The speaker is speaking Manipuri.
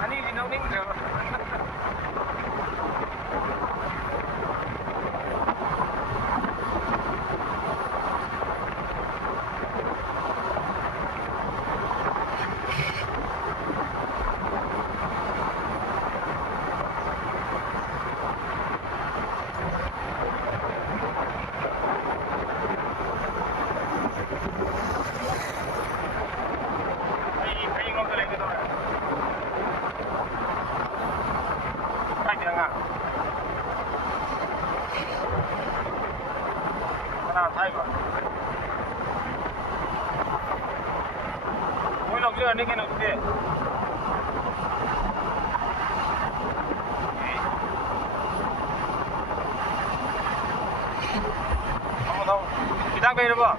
อันนี้ดินน้องนิ่งเดี๋ยวThay vào. Mỗi lần chưa cái nào cũng thế. Không đâu. Kita cái đâu?